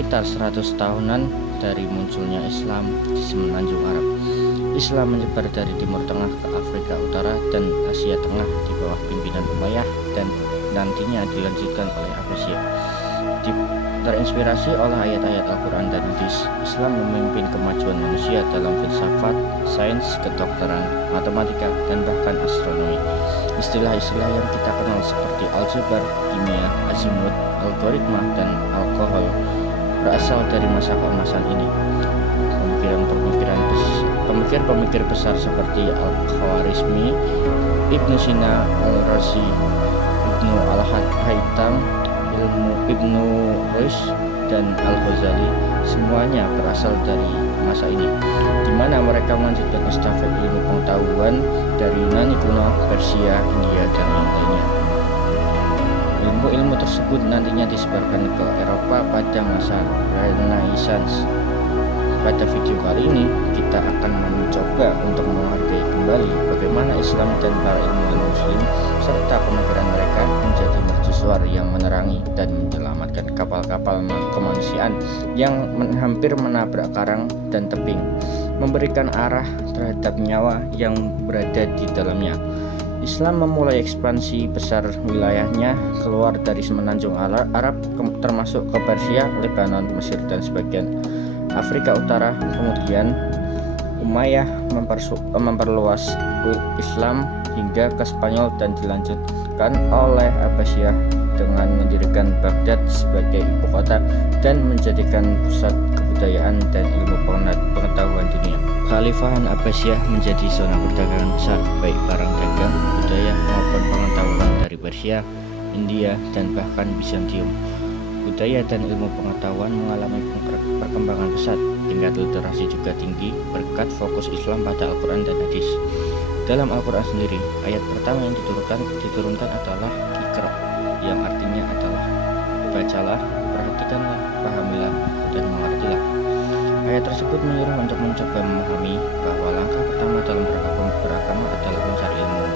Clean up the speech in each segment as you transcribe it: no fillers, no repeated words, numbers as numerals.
sekitar 100 tahunan dari munculnya Islam di Semenanjung Arab. Islam menyebar dari Timur Tengah ke Afrika Utara dan Asia Tengah di bawah pimpinan Umayyah dan nantinya dilanjutkan oleh Abbasiyah. Terinspirasi oleh ayat-ayat Al-Quran dan Hadis, Islam memimpin kemajuan manusia dalam filsafat, sains, kedokteran, matematika, dan bahkan astronomi. Istilah-istilah yang kita kenal seperti aljabar, kimia, azimut, algoritma, dan alkohol berasal dari masa keemasan ini. Pemikir-pemikir besar seperti Al-Khwarizmi, Ibnu Sina, Al-Razi, Ibnu Al-Haytham, Ibnu Rushd, dan Al-Ghazali semuanya berasal dari masa ini, di mana mereka melanjutkan estafet ilmu pengetahuan dari Yunani kuno, Persia, India, dan yang lainnya. Ilmu-ilmu tersebut nantinya disebarkan ke Eropa pada masa Renaissance. Pada video kali ini, kita akan mencoba untuk menghargai kembali bagaimana Islam dan para ilmuwan Muslim serta pemikiran mereka menjadi mercusuar yang menerangi dan menyelamatkan kapal-kapal kemanusiaan yang hampir menabrak karang dan tebing, memberikan arah terhadap nyawa yang berada di dalamnya. Islam memulai ekspansi besar wilayahnya keluar dari Semenanjung Arab, termasuk ke Persia, Lebanon, Mesir, dan sebagian Afrika Utara. Kemudian Umayyah memperluas Islam hingga ke Spanyol dan dilanjutkan oleh Abbasiyah dengan mendirikan Baghdad sebagai ibu kota dan menjadikan pusat kebudayaan dan ilmu pengetahuan dunia. Khalifahan Abbasiyah menjadi zona perdagangan besar, baik barang dagang, budaya maupun pengetahuan dari Persia, India, dan bahkan Bizantium. Budaya dan ilmu pengetahuan mengalami perkembangan pesat, tingkat literasi juga tinggi berkat fokus Islam pada Al-Quran dan Hadis. Dalam Al-Quran sendiri, ayat pertama yang diturunkan adalah Iqra, yang artinya adalah bacalah, perhatikanlah, pahamilah, dan mengertilah. Ayat tersebut menyuruh untuk mencoba memahami bahwa langkah pertama dalam beragama adalah mencari ilmu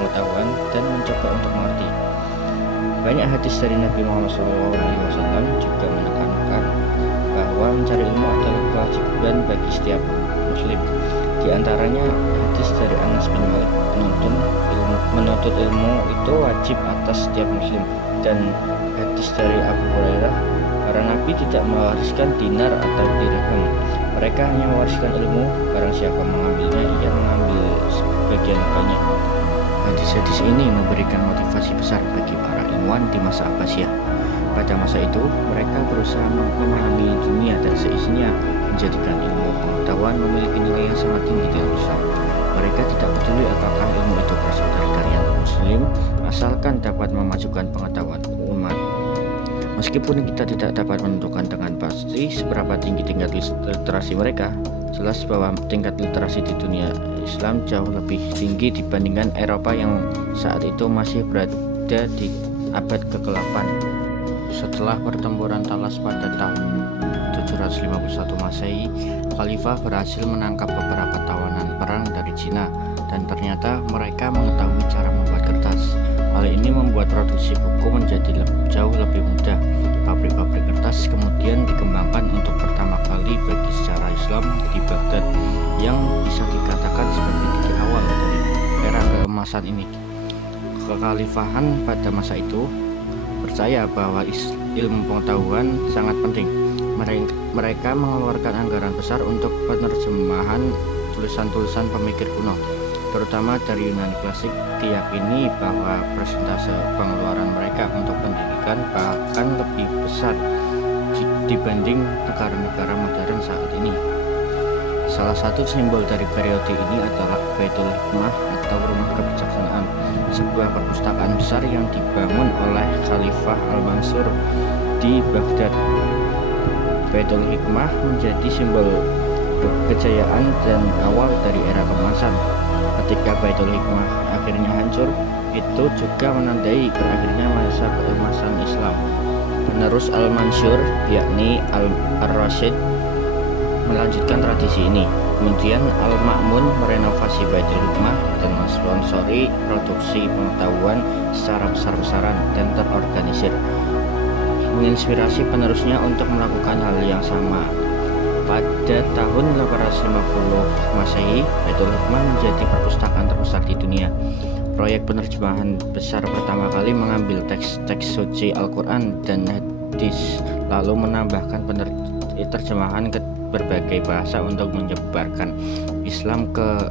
pengetahuan dan mencoba untuk mengerti. Banyak hadis dari Nabi Muhammad SAW juga menekankan bahwa mencari ilmu adalah kewajiban bagi setiap muslim. Di antaranya hadis dari Anas bin Malik, menuntut ilmu itu wajib atas setiap muslim, dan hadis dari Abu Hurairah, para nabi tidak mewariskan dinar atau dirham, mereka hanya mewariskan ilmu. Barang siapa mengambilnya, ia mengambil sebagian banyak. Hadis-hadis ini memberikan motivasi besar bagi para ilmuwan di masa Abbasiyah. Pada masa itu, mereka berusaha memahami dunia dan seisinya, menjadikan ilmu pengetahuan memiliki nilai yang sangat tinggi dalam Islam. Mereka tidak peduli apakah ilmu itu berasal dari karyan muslim, asalkan dapat memajukan pengetahuan umat. Meskipun kita tidak dapat menentukan dengan pasti seberapa tinggi tingkat literasi mereka, jelas bahwa tingkat literasi di dunia Islam jauh lebih tinggi dibandingkan Eropa yang saat itu masih berada di abad ke-8. Setelah pertempuran Talas pada tahun 751 Masehi, Khalifah berhasil menangkap beberapa tawanan perang dari Cina, dan ternyata mereka mengetahui cara membuat kertas. Hal ini membuat produksi buku menjadi jauh lebih mudah. Pabrik-pabrik kertas kemudian dikembangkan untuk pertama kali bagi secara Islam di Baghdad, yang bisa dikatakan sebagai titik awal dari era keemasan ini. Kekhalifahan pada masa itu percaya bahwa ilmu pengetahuan sangat penting. Mereka mengeluarkan anggaran besar untuk penerjemahan tulisan-tulisan pemikir kuno, terutama dari Yunani klasik. Diyakini bahwa persentase pengeluaran mereka untuk pendidikan bahkan lebih besar dibanding negara-negara modern saat ini. Salah satu simbol dari periode ini adalah Baitul Hikmah atau Rumah Kebijaksanaan, sebuah perpustakaan besar yang dibangun oleh Khalifah Al-Mansur di Baghdad. Baitul Hikmah menjadi simbol kejayaan dan awal dari era keemasan. Ketika Baitul Hikmah akhirnya hancur, itu juga menandai berakhirnya masa keemasan Islam. Penerus Al-Mansur, yakni Al-Rasyid, melanjutkan tradisi ini. Kemudian Al-Ma'mun merenovasi Baitul Hikmah dan mensponsori produksi pengetahuan secara besar-besaran dan terorganisir. menginspirasi penerusnya untuk melakukan hal yang sama. Pada tahun 850 Masehi, Baitul Hikmah menjadi perpustakaan terbesar di dunia. Proyek penerjemahan besar pertama kali mengambil teks-teks suci Al-Quran dan hadis, lalu menambahkan terjemahan ke berbagai bahasa untuk menyebarkan Islam ke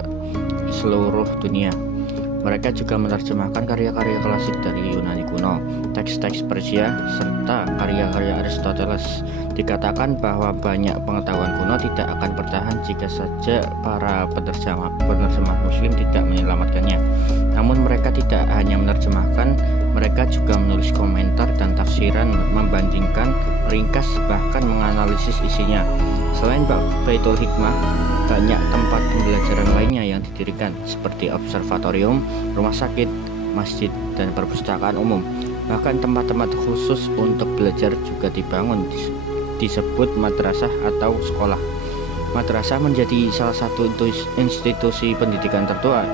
seluruh dunia. Mereka juga menerjemahkan karya-karya klasik dari Yunani kuno, teks-teks Persia, serta karya-karya Aristoteles. Dikatakan bahwa banyak pengetahuan kuno tidak akan bertahan jika saja para penerjemah Muslim tidak menyelamatkannya. Namun mereka tidak hanya menerjemahkan, mereka juga menulis komentar dan tafsiran, membandingkan, meringkas, bahkan menganalisis isinya. Selain Baitul Hikmah, banyak tempat pembelajaran lainnya yang didirikan, seperti observatorium, rumah sakit, masjid, dan perpustakaan umum. Bahkan tempat-tempat khusus untuk belajar juga dibangun, disebut madrasah atau sekolah. Madrasah menjadi salah satu institusi pendidikan tertua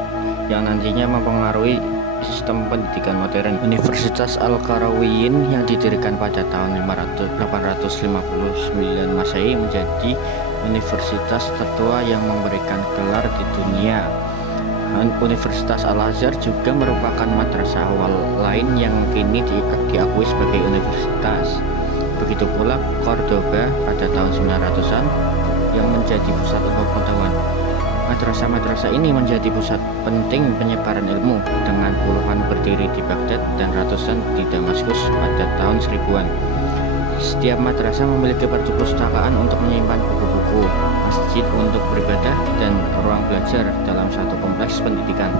yang nantinya mempengaruhi sistem pendidikan modern. Universitas Al-Qarawiyyin yang didirikan pada tahun 859 Masehi menjadi universitas tertua yang memberikan gelar di dunia. Universitas Al-Azhar juga merupakan madrasah awal lain yang kini diakui sebagai universitas. Begitu pula Cordoba pada tahun 900-an yang menjadi pusat ilmu pengetahuan. Madrasah-madrasah ini menjadi pusat penting penyebaran ilmu, dengan puluhan berdiri di Baghdad dan ratusan di Damaskus pada tahun 1000-an. Setiap madrasah memiliki perpustakaan untuk menyimpan buku-buku, masjid untuk beribadah, dan ruang belajar dalam satu kompleks pendidikan.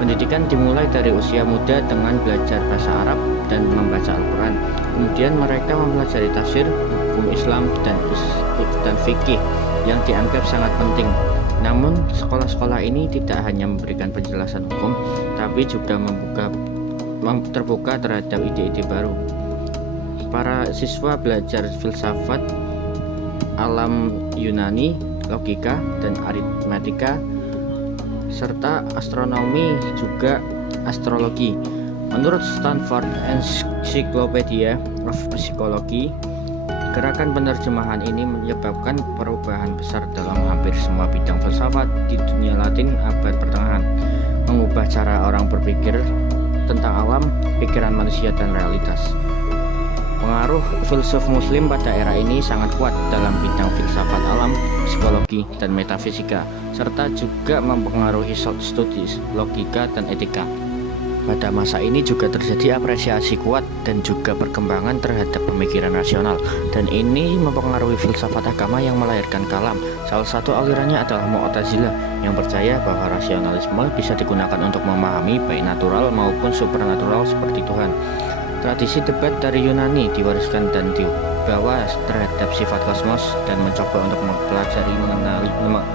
Pendidikan dimulai dari usia muda dengan belajar bahasa Arab dan membaca Al-Quran. Kemudian mereka mempelajari tafsir, hukum Islam, dan fikih yang dianggap sangat penting. Namun, sekolah-sekolah ini tidak hanya memberikan penjelasan hukum, tapi juga terbuka terhadap ide-ide baru. Para siswa belajar filsafat, alam Yunani, logika, dan aritmatika, serta astronomi, juga astrologi. Menurut Stanford Encyclopedia of Psychology, gerakan penerjemahan ini menyebabkan perubahan besar dalam hampir semua bidang filsafat di dunia Latin abad pertengahan, mengubah cara orang berpikir tentang alam, pikiran manusia, dan realitas. Pengaruh filsuf Muslim pada era ini sangat kuat dalam bidang filsafat alam, psikologi, dan metafisika, serta juga mempengaruhi studi logika dan etika. Pada masa ini juga terjadi apresiasi kuat dan juga perkembangan terhadap pemikiran rasional, dan ini mempengaruhi filsafat agama yang melahirkan kalam. Salah satu alirannya adalah Mu'tazilah yang percaya bahwa rasionalisme bisa digunakan untuk memahami baik natural maupun supernatural seperti Tuhan. Tradisi debat dari Yunani diwariskan dan dibawa terhadap sifat kosmos dan mencoba untuk mempelajari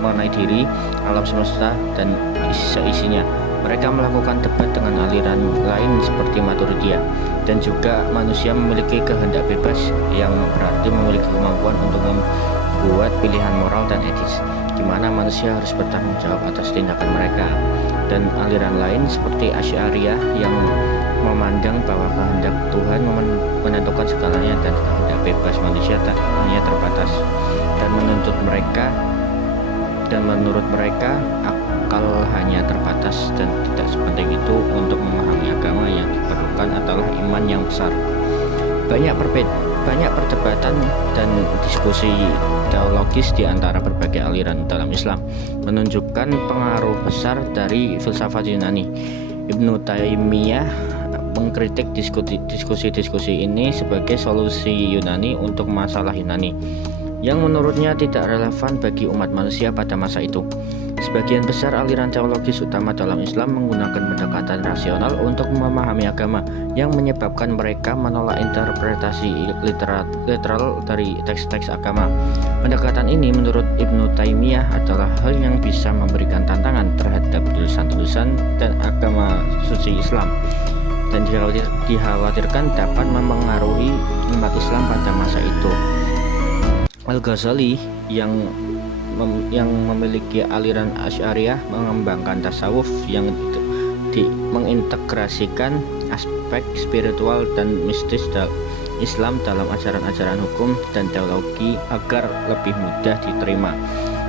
mengenai diri, alam semesta, dan seisinya. Mereka melakukan debat dengan aliran lain seperti Maturidiyah, dan juga manusia memiliki kehendak bebas, yang berarti memiliki kemampuan untuk membuat pilihan moral dan etis, di mana manusia harus bertanggung jawab atas tindakan mereka. Dan aliran lain seperti Asy'ariyah yang memandang bahwa kehendak Tuhan menentukan segalanya dan kehendak bebas manusia hanya terbatas, dan menurut mereka akal hanya terbatas dan tidak sepenting itu untuk memahami agama. Yang diperlukan adalah iman yang besar. Banyak perdebatan dan diskusi teologis di antara berbagai aliran dalam Islam menunjukkan pengaruh besar dari filsafat Yunani. Ibnu Taimiyah mengkritik diskusi-diskusi ini sebagai solusi Yunani untuk masalah Yunani, yang menurutnya tidak relevan bagi umat manusia pada masa itu. Sebagian besar aliran teologis utama dalam Islam menggunakan pendekatan rasional untuk memahami agama, yang menyebabkan mereka menolak interpretasi literal dari teks-teks agama. Pendekatan ini menurut Ibnu Taimiyah adalah hal yang bisa memberikan tantangan terhadap tulisan-tulisan dan agama suci Islam, dan dikhawatirkan dapat mempengaruhi umat Islam pada masa itu. Al-Ghazali yang memiliki aliran Asy'ariyah mengembangkan tasawuf yang mengintegrasikan aspek spiritual dan mistis Islam dalam ajaran-ajaran hukum dan teologi agar lebih mudah diterima.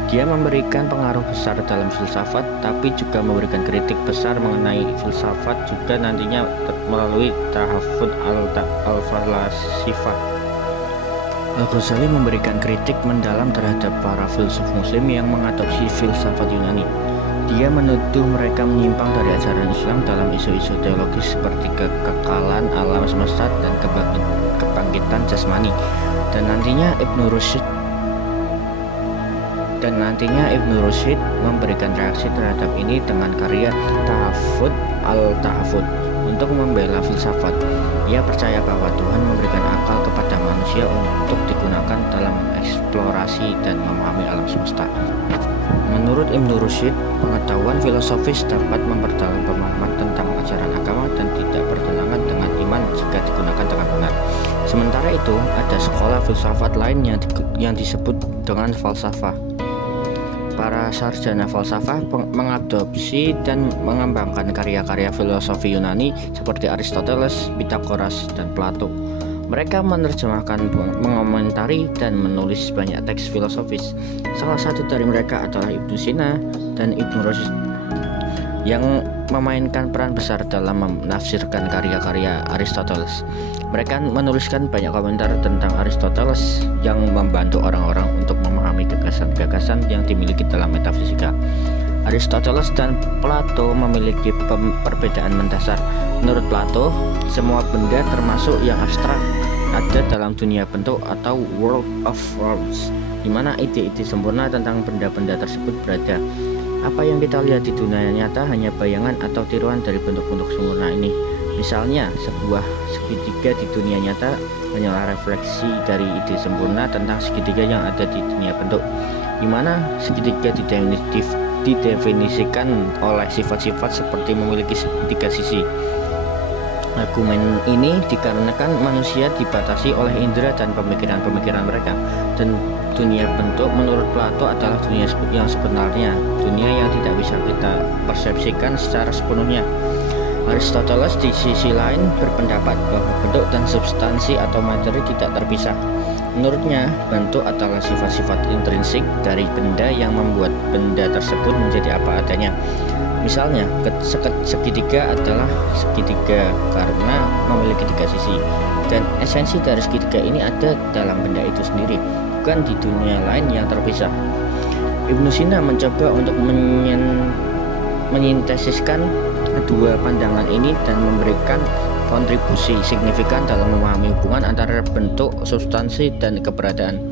Dia memberikan pengaruh besar dalam filsafat, tapi juga memberikan kritik besar mengenai filsafat juga nantinya melalui Tahafut al-Falasifah. Al-Ghazali memberikan kritik mendalam terhadap para filsuf muslim yang mengadopsi filsafat Yunani. Dia menuduh mereka menyimpang dari ajaran Islam dalam isu-isu teologis seperti kekekalan alam semesta dan kebangkitan jasmani. Dan nantinya Ibnu Rushd memberikan reaksi terhadap ini dengan karya Tahafut al-Tahafut untuk membela filsafat. Ia percaya bahwa Tuhan memberikan akal kepada manusia untuk digunakan dalam eksplorasi dan memahami alam semesta. Menurut Ibnu Rushd, pengetahuan filosofis dapat memperdalam pemahaman tentang ajaran agama dan tidak bertentangan dengan iman jika digunakan dengan benar. Sementara itu, ada sekolah filsafat lain yang disebut dengan falsafah. Para sarjana falsafah mengadopsi dan mengembangkan karya-karya filosofi Yunani seperti Aristoteles, Pythagoras, dan Plato. Mereka menerjemahkan, mengomentari, dan menulis banyak teks filosofis. Salah satu dari mereka adalah Ibnu Sina dan Ibnu Rushd yang memainkan peran besar dalam menafsirkan karya-karya Aristoteles. Mereka menuliskan banyak komentar tentang Aristoteles yang membantu orang-orang untuk memahami gagasan-gagasan yang dimiliki dalam metafisika. Aristoteles dan Plato memiliki perbedaan mendasar. Menurut Plato, semua benda termasuk yang abstrak ada dalam dunia bentuk atau world of forms, di mana ide-ide sempurna tentang benda-benda tersebut berada. Apa yang kita lihat di dunia nyata hanya bayangan atau tiruan dari bentuk-bentuk sempurna ini. Misalnya, sebuah segitiga di dunia nyata hanyalah refleksi dari ide sempurna tentang segitiga yang ada di dunia bentuk, di mana segitiga didefinisikan oleh sifat-sifat seperti memiliki tiga sisi. Argumen ini dikarenakan manusia dibatasi oleh indera dan pemikiran-pemikiran mereka, dan dunia bentuk menurut Plato adalah dunia yang sebenarnya, dunia yang tidak bisa kita persepsikan secara sepenuhnya. Aristoteles di sisi lain berpendapat bahwa bentuk dan substansi atau materi tidak terpisah. Menurutnya, bentuk adalah sifat-sifat intrinsik dari benda yang membuat benda tersebut menjadi apa adanya. Misalnya, segitiga adalah segitiga karena memiliki tiga sisi, dan esensi dari segitiga ini ada dalam benda itu sendiri, bukan di dunia lain yang terpisah. Ibnu Sina mencoba untuk menyintesiskan kedua pandangan ini dan memberikan kontribusi signifikan dalam memahami hubungan antara bentuk, substansi, dan keberadaan.